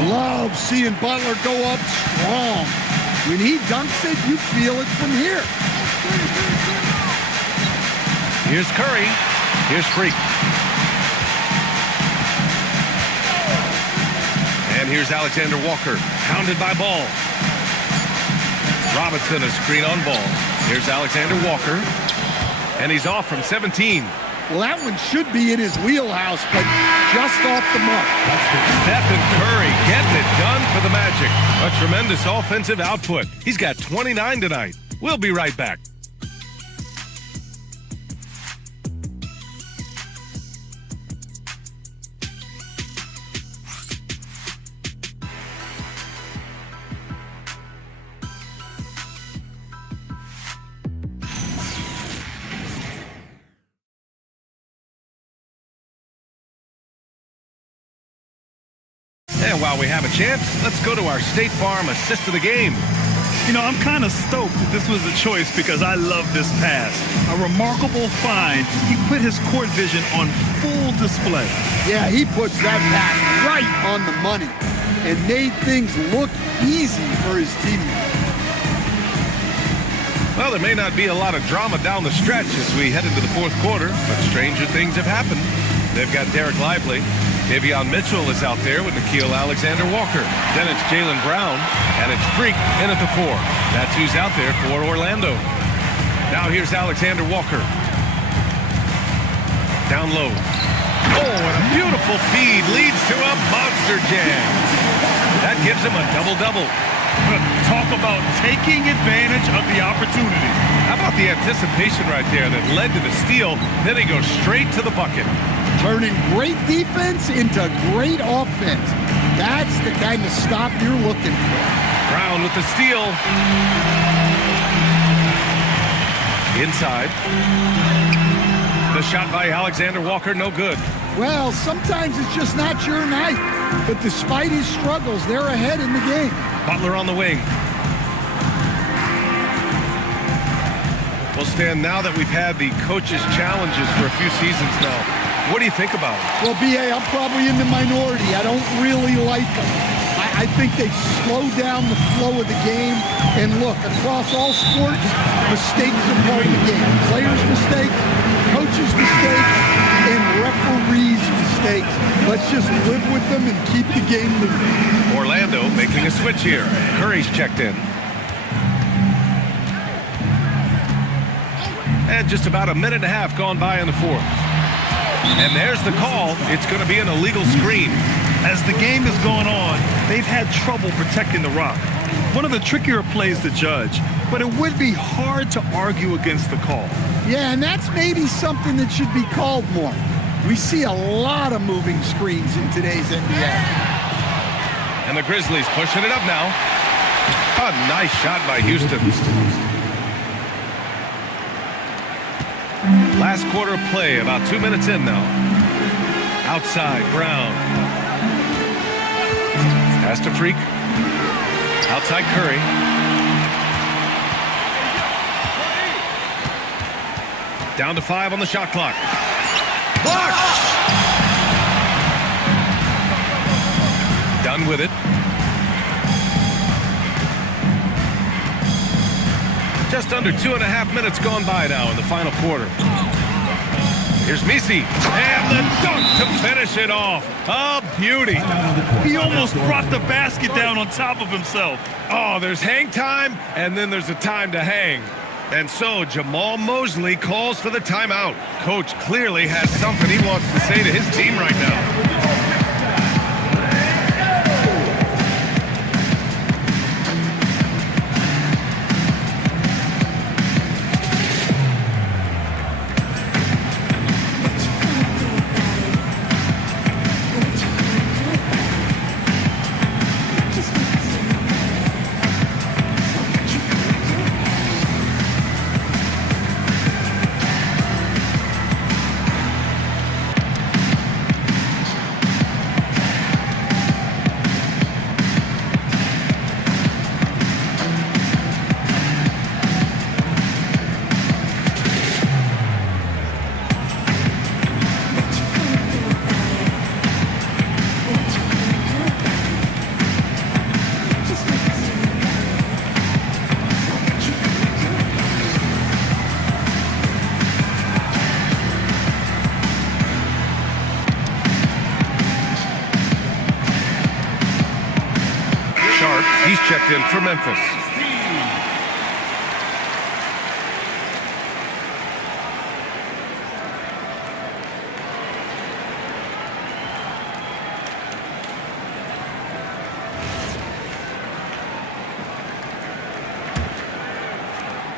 Love seeing Butler go up strong. When he dunks it, you feel it from here. Here's Curry. Here's Freak. And here's Alexander Walker. Pounded by Ball. Robinson, a screen on Ball. Here's Alexander Walker. And he's off from 17. Well, that one should be in his wheelhouse, but just off the mark. Stephen Curry getting it done for the Magic. A tremendous offensive output. He's got 29 tonight. We'll be right back. And while we have a chance, let's go to our State Farm assist of the game. You know, I'm kind of stoked that this was a choice because I love this pass. A remarkable find. He put his court vision on full display. Yeah, he puts that pass right on the money. and made things look easy for his teammates. Well, there may not be a lot of drama down the stretch as we head into the fourth quarter, but stranger things have happened. They've got Derek Lively. Davion Mitchell is out there with Nickeil Alexander-Walker. Then it's Jaylen Brown, and it's Freak in at the 4. That's who's out there for Orlando. Now here's Alexander-Walker. Down low. Oh, and a beautiful feed leads to a monster jam. That gives him a double-double. Talk about taking advantage of the opportunity. How about the anticipation right there that led to the steal? Then he goes straight to the bucket. Turning great defense into great offense. That's the kind of stop you're looking for. Brown with the steal. Inside. The shot by Alexander Walker, no good. Well, sometimes it's just not your night. But despite his struggles, they're ahead in the game. Butler on the wing. Well, Stan, now that we've had the coaches' challenges for a few seasons now, what do you think about it? Well, B.A., I'm probably in the minority. I don't really like them. I think they slow down the flow of the game. And look, across all sports, mistakes are part of the game. Players' mistakes, coaches' mistakes, and referees' mistakes. Let's just live with them and keep the game moving. Orlando making a switch here. Curry's checked in. And just about a minute and a half gone by in the fourth. And there's the call. It's going to be an illegal screen. As the game is going on, they've had trouble protecting the rock. One of the trickier plays to judge, but it would be hard to argue against the call. Yeah, and that's maybe something that should be called more. We see a lot of moving screens in today's NBA. And the Grizzlies pushing it up now. A nice shot by Houston. Last quarter of play, about 2 minutes in now. Outside, Brown. Pass to Freak. Outside, Curry. Down to 5 on the shot clock. Blocked! Done with it. Just under 2.5 minutes gone by now in the final quarter. Here's Misi, and the dunk to finish it off. A beauty. He almost brought the basket down on top of himself. Oh, there's hang time, and then there's a time to hang. And so Jamal Mosley calls for the timeout. Coach clearly has something he wants to say to his team right now. He's checked in for Memphis.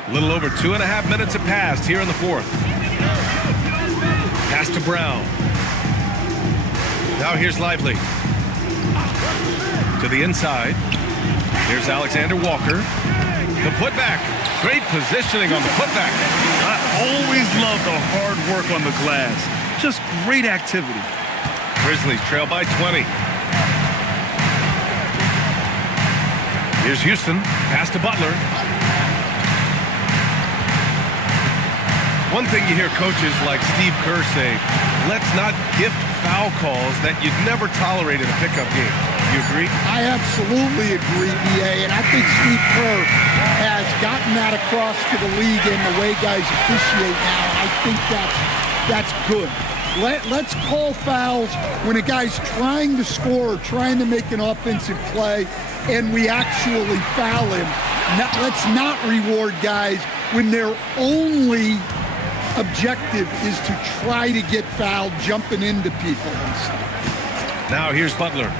A little over 2.5 minutes have passed here in the fourth. Pass to Brown. Now here's Lively. To the inside. Here's Alexander Walker. The putback. Great positioning on the putback. I always love the hard work on the glass. Just great activity. Grizzlies trail by 20. Here's Houston. Pass to Butler. One thing you hear coaches like Steve Kerr say, let's not gift foul calls that you'd never tolerate in a pickup game. You agree? I absolutely agree, B.A., and I think Steve Kerr has gotten that across to the league in the way guys officiate now, and I think that's good. Let's call fouls when a guy's trying to score or trying to make an offensive play and we actually foul him. Let's not reward guys when their only objective is to try to get fouled, jumping into people and stuff. Now here's Butler.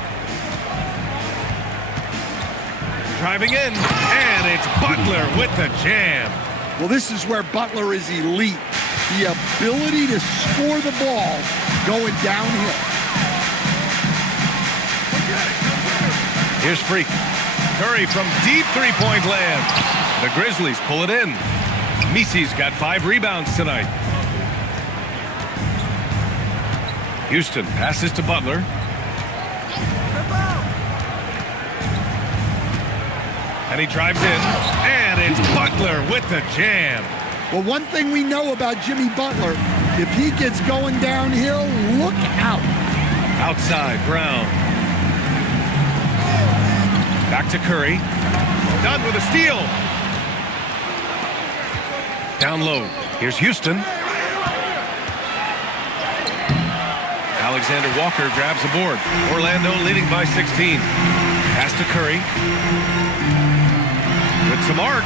Driving in, and it's Butler with the jam. Well, this is where Butler is elite. The ability to score the ball going downhill. Here's Freak. Curry from deep three-point land. The Grizzlies pull it in. Misi's got 5 rebounds tonight. Houston passes to Butler. And he drives in, and it's Butler with the jam. Well, one thing we know about Jimmy Butler, if he gets going downhill, look out. Outside, Brown. Back to Curry. Done with a steal. Down low. Here's Houston. Alexander Walker grabs the board. Orlando leading by 16. Pass to Curry. With some arc.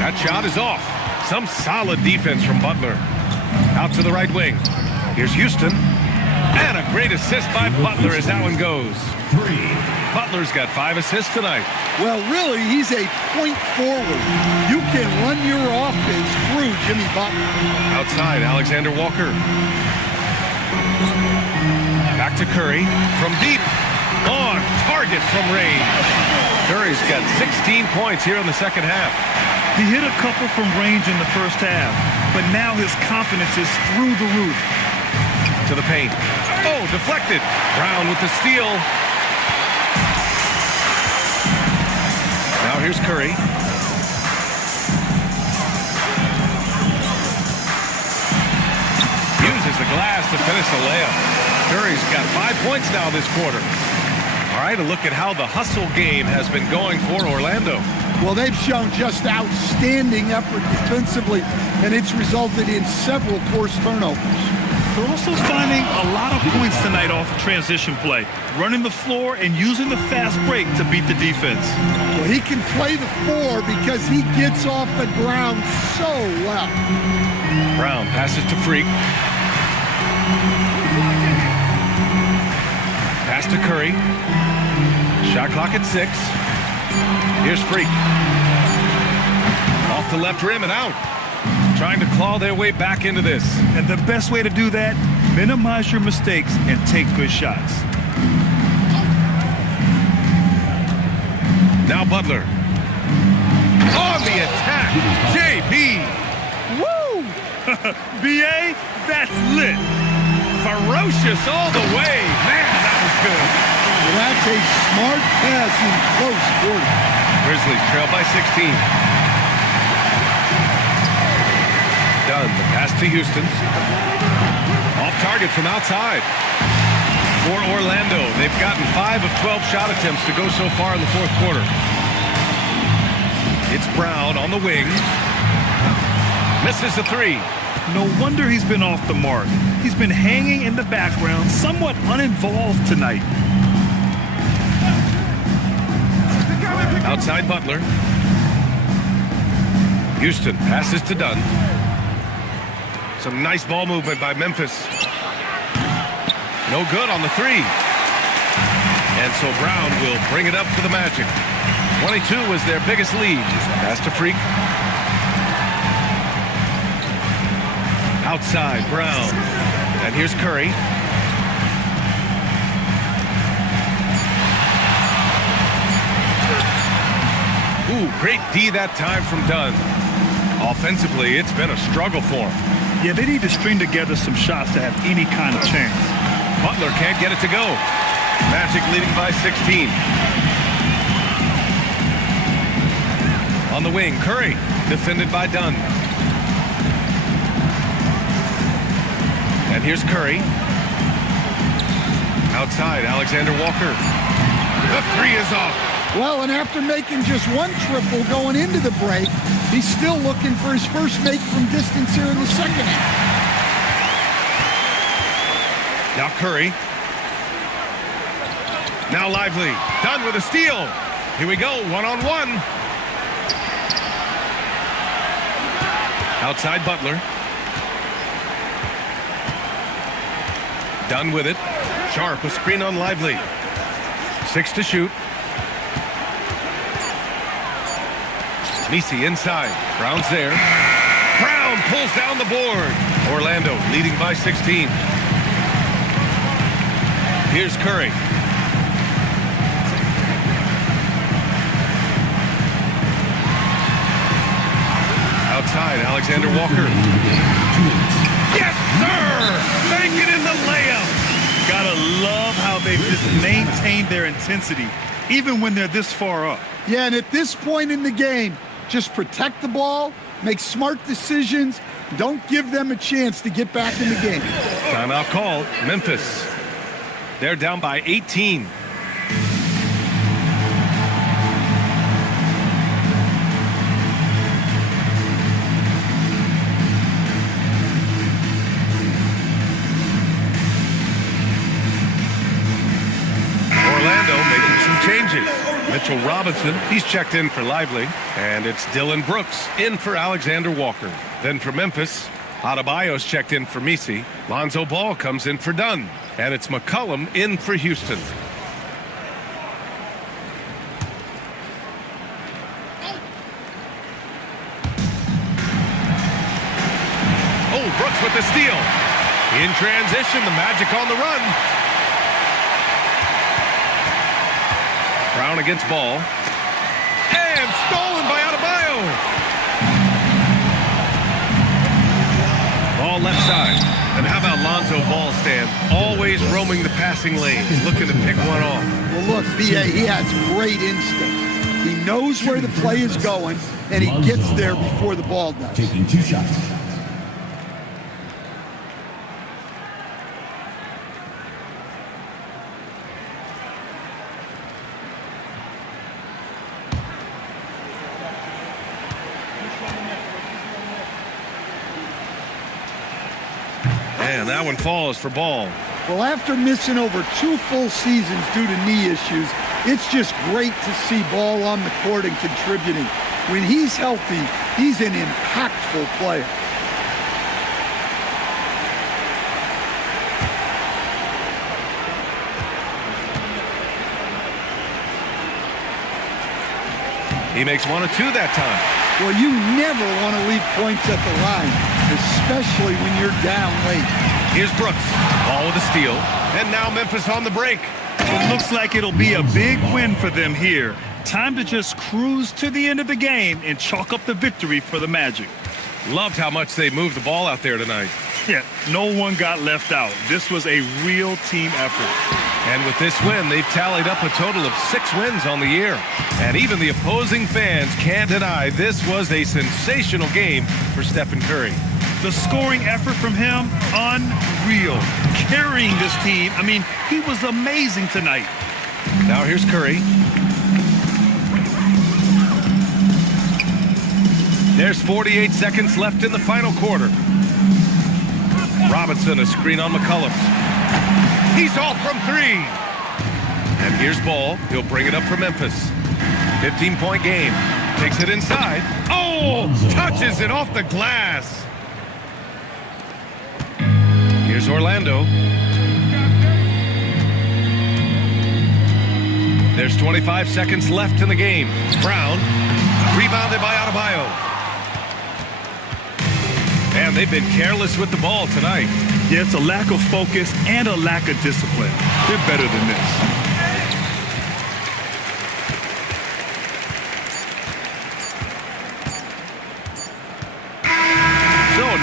That shot is off. Some solid defense from Butler. Out to the right wing. Here's Houston. And a great assist by Butler as that one goes. Butler's got 5 assists tonight. Well, really, he's a point forward. You can run your offense through Jimmy Butler. Outside, Alexander Walker. Back to Curry. From deep. On target from range. Curry's got 16 points here in the second half. He hit a couple from range in the first half, but now his confidence is through the roof. To the paint. Oh, deflected. Brown with the steal. Now here's Curry. Uses the glass to finish the layup. Curry's got 5 points now this quarter. All right, a look at how the hustle game has been going for Orlando. Well, they've shown just outstanding effort defensively, and it's resulted in several forced turnovers. They're also finding a lot of points tonight off of transition play, running the floor and using the fast break to beat the defense. Well, he can play the 4 because he gets off the ground so well. Brown passes to Freak. Pass to Curry. Shot clock at 6. Here's Freak. Off the left rim and out. Trying to claw their way back into this. And the best way to do that, minimize your mistakes and take good shots. Now Butler. On the attack, JB. Woo! B.A., that's lit. Ferocious all the way. Man, that was good. Well, that's a smart pass in close quarter. Grizzlies trail by 16. Dunn, the pass to Houston. Off target from outside. For Orlando, they've gotten 5 of 12 shot attempts to go so far in the fourth quarter. It's Brown on the wing. Misses the 3. No wonder he's been off the mark. He's been hanging in the background, somewhat uninvolved tonight. Outside Butler. Houston passes to Dunn. Some nice ball movement by Memphis. No good on the 3. And so Brown will bring it up for the Magic. 22 was their biggest lead. Pass to Freak. Outside, Brown. And here's Curry. Ooh, great D that time from Dunn. Offensively, it's been a struggle for him. Yeah, they need to string together some shots to have any kind of chance. Butler can't get it to go. Magic leading by 16. On the wing, Curry, defended by Dunn. And here's Curry. Outside, Alexander Walker. The three is off. Well, and after making just one triple going into the break, he's still looking for his first make from distance here in the second half. Now Curry. Now Lively. Done with a steal. Here we go, one-on-one. Outside Butler. Done with it. Sharp, a screen on Lively. 6 to shoot. Messi inside. Brown's there. Brown pulls down the board. Orlando leading by 16. Here's Curry. Outside, Alexander Walker. Yes, sir! Make it in the layup. Gotta love how they've just maintained their intensity, even when they're this far up. Yeah, and at this point in the game, just protect the ball, make smart decisions, don't give them a chance to get back in the game. Timeout called. Memphis. They're down by 18. Orlando making some changes. Mitchell Robinson, he's checked in for Lively. And it's Dylan Brooks in for Alexander Walker. Then for Memphis, Adebayo's checked in for Messi. Lonzo Ball comes in for Dunn. And it's McCollum in for Houston. Oh, Brooks with the steal. In transition, the Magic on the run. Brown against Ball. And stolen by Adebayo. Ball left side. And how about Lonzo Ball, Stan? Always roaming the passing lanes, looking to pick one off. Well, look, B.A., he has great instinct. He knows where the play is going, and he gets there before the ball does. Taking 2 shots. And that one falls for Ball. Well, after missing over 2 full seasons due to knee issues, it's just great to see Ball on the court and contributing. When he's healthy, he's an impactful player. He makes 1 of 2 that time. Well, you never want to leave points at the line, especially when you're down late. Here's Brooks. Ball with a steal. And now Memphis on the break. It looks like it'll be a big win for them here. Time to just cruise to the end of the game and chalk up the victory for the Magic. Loved how much they moved the ball out there tonight. Yeah, no one got left out. This was a real team effort. And with this win, they've tallied up a total of 6 wins on the year. And even the opposing fans can't deny this was a sensational game for Stephen Curry. The scoring effort from him, unreal. Carrying this team, I mean, he was amazing tonight. Now here's Curry. There's 48 seconds left in the final quarter. Robinson, a screen on McCollum. He's off from 3. And here's Ball. He'll bring it up for Memphis. 15-point game. Takes it inside. Oh! Touches it off the glass. Here's Orlando. There's 25 seconds left in the game. Brown. Rebounded by Adebayo. And they've been careless with the ball tonight. Yeah, it's a lack of focus and a lack of discipline. They're better than this.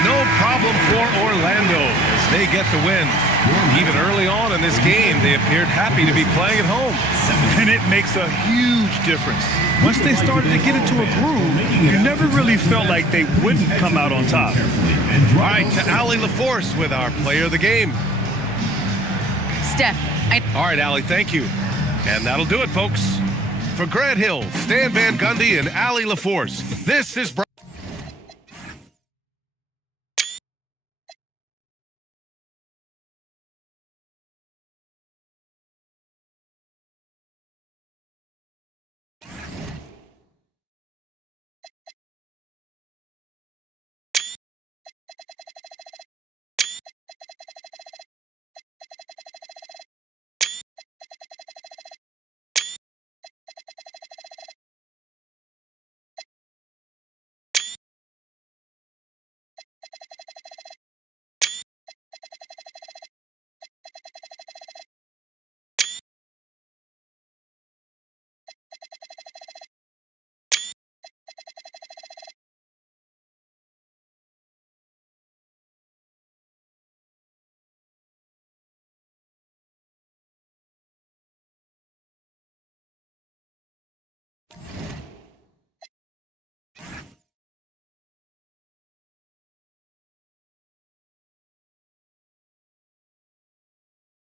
No problem for Orlando as they get the win. Even early on in this game, they appeared happy to be playing at home. And it makes a huge difference. Once they started to get into a groove, you never really felt like they wouldn't come out on top. All right, to Allie LaForce with our player of the game. Steph, All right, Allie, thank you. And that'll do it, folks. For Grant Hill, Stan Van Gundy, and Allie LaForce, this is